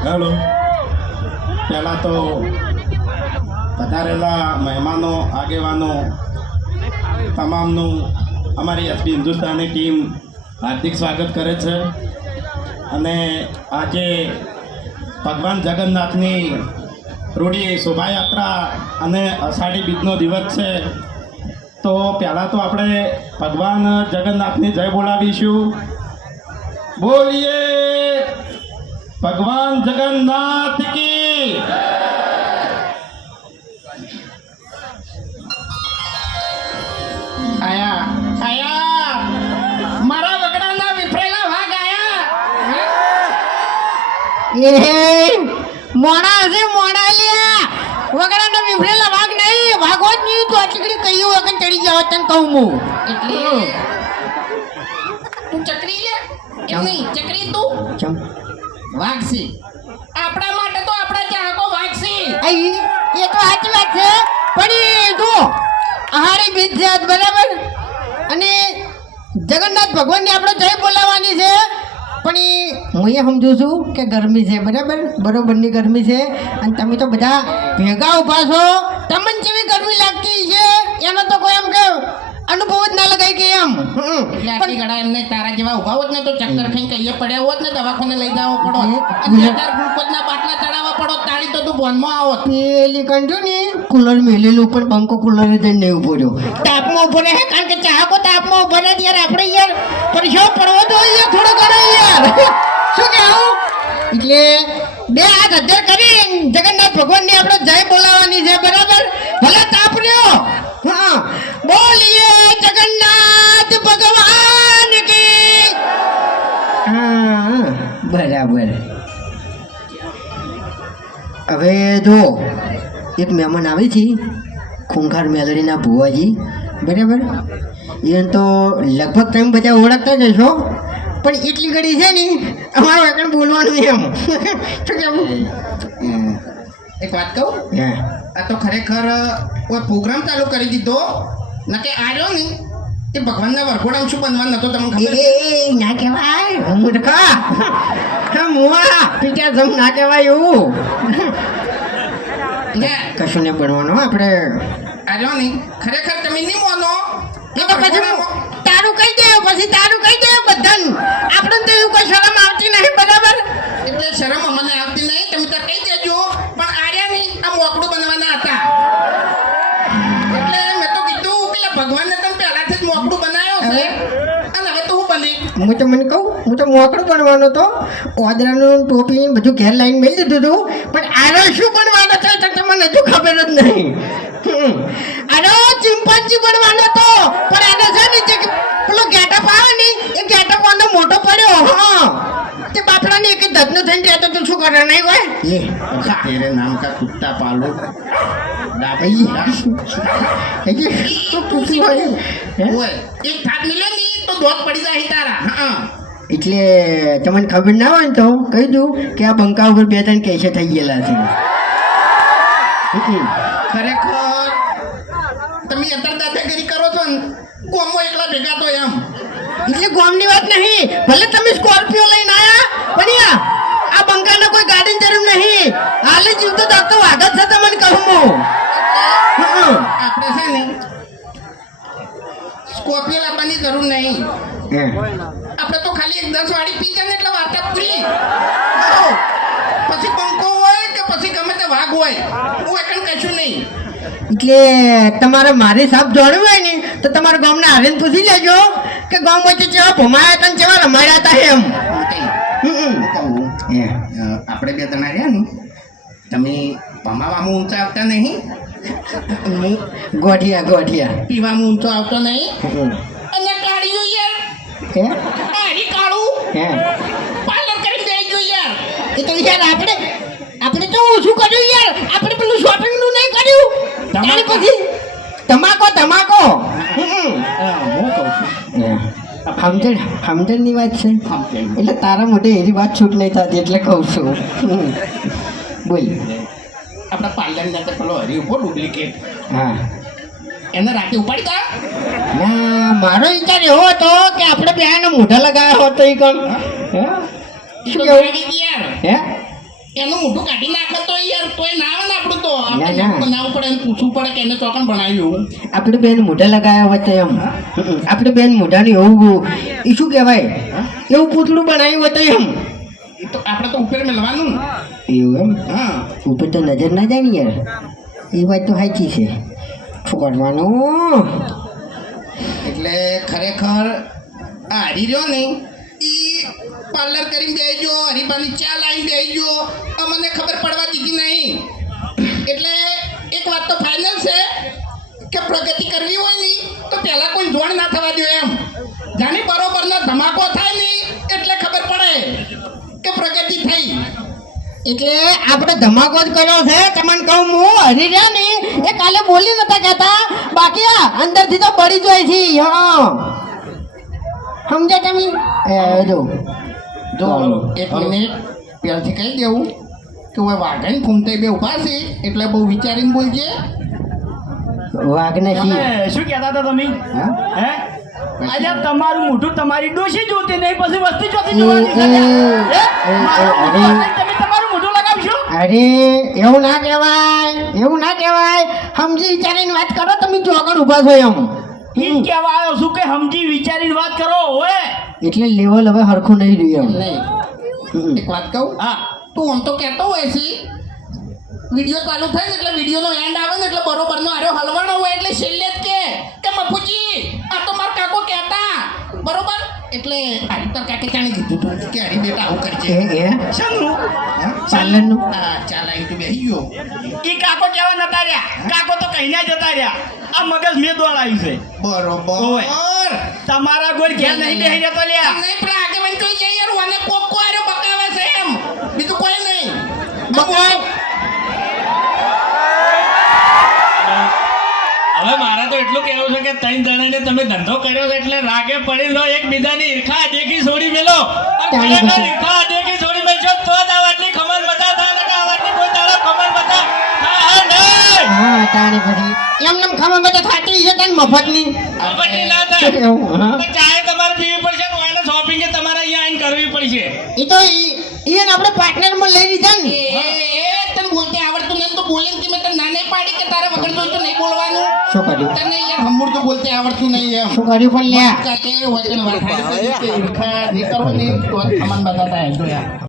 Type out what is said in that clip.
Hello. પહેલાં તો પધારેલા મહેમાનો આગેવાનો તમામનું અમારી એસપી હિન્દુસ્તાની ટીમ હાર્દિક સ્વાગત કરે છે. અને આજે ભગવાન જગન્નાથની રૂડી શોભાયાત્રા અને અષાઢી બીજનો દિવસ છે. તો પહેલાં તો આપણે ભગવાન જગન્નાથની જય બોલાવીશું. બોલીએ ભગવાન જગન્નાથ કી. આયા આયા મારા વગડાના વિફરેલા વાઘ આયા. એ મોણા છે મોણા લ્યા વગડાના વિફરેલા વાઘ નહીં વાઘો જ નહીં તો ચકડી કયું વગર ચડી જાવ તને કહું હું એટલે તું ચકરી લે એમ નહીં ચકરી તું ચમ વાઘસી આપણા માટે તો આપણા ચાહકો વાઘસી આઈ એ તો સાચી વાત છે પણ એ જો આહારી બીજ છે આજ બરાબર અને જગન્નાથ ભગવાનની આપણે જય બોલાવવાની છે પણ એ હું એ સમજુ છું કે ગરમી છે બરોબરની ગરમી છે અને તમે તો બધા ભેગા ઊભા છો તમને જેવી ગરમી લાગતી છે એનો તો કોઈ એમ કે અનુભવ જ ના લગાય કે એમ એટલે આટલી ઘડા એમને તારા જેવા ઉભા હોત ને તો ચક્કર ખાઈ કહીએ પડ્યા હોત ને દવાખાને લઈ જવો પડો અને ગ્લુકોઝના બાટલા ચડાવવા પડો તાળી તો તું બોનમાં આવત. પેલી કંઠો ને કુલર મેલેલું ઉપર પંખો કુલર જઈને નહીં ઉભો રહ્યો તાપમાં ઉભો રહે કારણ કે ચાહકો તાપમાં ઉભો રહે યાર આપણે યાર પરસો પડવો તો યાર થોડો ઘણો યાર શું કહેવું એટલે બે હાથ હજાર કરી જગન્નાથ ભગવાનની આપણે જય બોલાવવાની છે બરાબર ભલે તાપ રહ્યો હા બોલીએ જગન્નાથ ભગવાન કી. હા બરાબર. હવે જો એક મહેમાન આવે છે ખૂંખાર મેલડીના ભુવાજી બરાબર એને તો લગભગ તમે બધા ઓળખતા જ હશો પણ એટલી ઘડી છે ને અમારું આગળ બોલવાનું એમ શું કેવું એક વાત કહું હા આ તો ખરેખર કોઈ પ્રોગ્રામ ચાલુ કરી દીધો ન કે આવ્યો ને એ ભગવાનના વરઘોડામાં શું બનવાનું નતો તમને ખબર એ ના કહેવાય મૂર્ખા મુવા પીટા જમ ના કહેવાય એવું ને કશું ને બનવાનું આપણે આવ્યો ને ખરેખર તમે નહીં માનો એ તો પછી તારું કહી દે બધાને આપણે તો એવું કોઈ શરમ આવતી નહીં બરાબર એટલે શરમ અમને આવતી નહીં તમે તો કહી દેજો પણ આર્યા નહીં આ મોકળું બનવાના હતા એટલે મેં તો કીધું કે ભગવાનને તમે પહેલાથી જ મોકળું બનાવ્યો છે અને હવે તો હું બની મને કહું હું તો મોકળું બનવાનો તો ઓદરાનું ટોપી બધું ઘેર લાઈન મેળી દીધું હતું પણ આરો શું બનવાનો છે તો તમને હજુ ખબર જ નહીં આરો ચિમ્પાન્જી બનવાનો તો પણ આને છે ને જે પેલો ગેટઅપ આવે ને એ ગેટઅપ આનો મોટો પડ્યો હા તે બાપડાને એક ધજનો થઈને રહેતો તો શું કરે નહીં હોય તેરે નામ કા કુત્તા પાલો. તો પૂછી હોય ઓય એક થાક મિલે ની તો દોત પડી જાય તારા હા એટલે તમને ખબર ના હોય ને તો કહી દઉં કે આ બંકા ઉપર 2-3 કેસે થઈ ગયેલા છે ખરેખર તમે અત્યારે દાદાગીરી કરો છો ને ગોમમાં એકલા ભેગા તો એમ એટલે ગોમની વાત નહીં ભલે તમે સ્કોર્પિયો લઈને આયા પણ યા આ બંકાને કોઈ ગાડીની જરૂર નહીં હાલે જીવતો તો વાગત છે તમને કહું હું આપણે છે ને સ્કોર્પિયો લાવવાની જરૂર નહીં આપણે તો ખાલી 10 વાળી પી જાય ને એટલે વાર્તા પૂરી પછી બંકો હોય કે પછી ગમે તે વાઘ હોય હું એકણ કશું નહીં એટલે તમારે મારી સાહેબ જોડવું હોય ને તો તમારા ગામના આવીને પૂછી લેજો કે ગામ વચ્ચે કેવા ભમાયા હતા ને કેવા રમાડ્યા હતા એમ આપણે બે જણા રહ્યા ને તમે ભમાવામાં ઊંચા આવતા નહીં ગોઠિયા પીવામાં ઊંચો આવતો નહીં અને કાઢ્યું યાર હે કાઢી કાઢું હે પાર્લર કરીને જઈ ગયું યાર એ તો યાર આપણે તો શું કર્યું યાર આપણે પેલું શોપિંગ નું નહીં કર્યું ત્યાર પછી તમાકો હું કહું છું સમજણની વાત છે એટલે તારા મોઢે એવી વાત છૂટ નહીં થતી એટલે કહું છું બોલ આપણા પાર્લરની અંદર પેલો હરી ઉભો ડુપ્લિકેટ હા એને રાતે ઉપાડી તા ના મારો વિચાર એવો હતો કે આપણે બે મોઢા લગાવ્યા હોત તો એ કોણ શું કેવું? યાર હે એનું મોઢું કાઢી નાખે તો યાર તોય ના આવે ને આપણું તો ના, આપણે ના. બનાવવું પડે અને પૂછવું પડે કે એને ચોકન ભણાવ્યું આપણે બેન મોઢા લગાયા હોય તો એમ આપણે બેન મોઢાનું એવું એ શું કહેવાય એવું પૂતળું બનાવ્યું હોય તો એમ એ તો આપણે તો ઉપર મેળવાનું એવું એમ હા ઉપર તો નજર ના જાય ને યાર એ વાત તો સાચી છે શું કરવાનું એટલે ખરેખર આ હરી રહ્યો ને એ પાર્લર કરીને બેસજો હરીબાની ચા લાવીને બેસજો અમને ખબર પડવા દીધી નહીં એટલે એક વાત તો ફાઇનલ છે કે પ્રગતિ કરવી હોય ને તો પહેલા કોઈ જોડ ના થવા દો એમ જાણે બરોબરનો ધમાકો થાય ને એટલે ખબર પડે કે પ્રગતિ થઈ એટલે આપણે ધમાકો જ કર્યો છે તમને કહું હું હરી રહ્યા ને એ કાલે બોલી નતા કહેતા બાકી આ અંદરથી તો બળી જાય છે હા સમજ્યા તમે જો જો એક મિનિટ પહેલાથી કહી દેવું કે હવે વાઘણ ફૂમતે બે ઊભા છે એટલે બહુ વિચારીને બોલજે વાઘને તમે શું કહેતા હતા તમે હા? હે આજે તમારું મોઢું તમારી ડોશી જોતી નહીં પછી વસ્તી જોતી એ, જોવાની છે ને? હે? એ, મારું અરે. મોઢું લગાવીને તમે તમારું મોઢું લગાવશો અરે એવું ના કહેવાય એવું ના કહેવાય સમજી વિચારીને વાત કરો તમે જો આગળ ઊભા છો એમ એ જ કહેવા આવ્યો છું કે સમજી વિચારીને વાત કરો ઓએ એટલે લેવલ હવે હરખું નહીં રહ્યું એમ નહીં એક વાત કહું હા તું આમ તો કહેતો હોય છે વિડીયો ચાલુ થાય ને એટલે વિડીયોનો એન્ડ આવે ને એટલે બરોબરનો આર્યો હલવાનો હોય એટલે છેલ્લે જ કે મફુજી આ તો મારા કાકો કહેતા બરોબર એટલે હારી તાર કાકે જાણે કીધું તું કે હારી બેટા આવું કરજે શેનું પાર્લરનું હા ચાલ આવી તું બેસી ગયો ઈ કાકો કેવા નતા રહ્યા કાકો તો કહીને જતા રહ્યા આ મગજ મેં દોડાયું છે બરોબર તમારા ગોળ ઘેર નહીં બેહી રહેતો લ્યા નહીં પણ આગેવાન તો જઈ યાર વાને કોક કો આર્યો બકાવે છે એમ બીજું કોઈ નહીં બકાવ. હવે મારા તો એટલું કહેવું છે કે ત્રણ જણાને તમે ધંધો કર્યો છે એટલે રાગે પડી લો એકબીજાની ઈર્ખા દેખી છોડી મેલો અને ચાલો ખરેખર પછી. ઈર્ખા દેખી છોડી મેલશો તો જ આ વાતની ખબર મજા થાય ને કે આ વાતની કોઈ દાડો ખબર મજા થાય નહીં. હા તાણી પછી એમને ખબર બધે થાતી છે તને મફતની આપત્તિ ના થાય એવું, હા. તો ચાય તમારે પીવી પડશે ને એને શોપિંગ તમારે અહીંયા આવીને કરવી પડશે એ તો ઈ આપણે પાર્ટનરમાં લઈ લીધા ને એ તને બોલતે આવડતું નહીં તો બોલે ને મેં તને ના નહીં પાડી કે તારે વગર જોઈ તો નહીં બોલવાનું શું કર્યું તને યાર હમુર તો બોલતે આવડતું નહીં એમ શું કર્યું પણ લ્યા કાકે વચન વાત ઈર્ખા નહીં કરો ને તો જ સમાન બતાતા હે જો યાર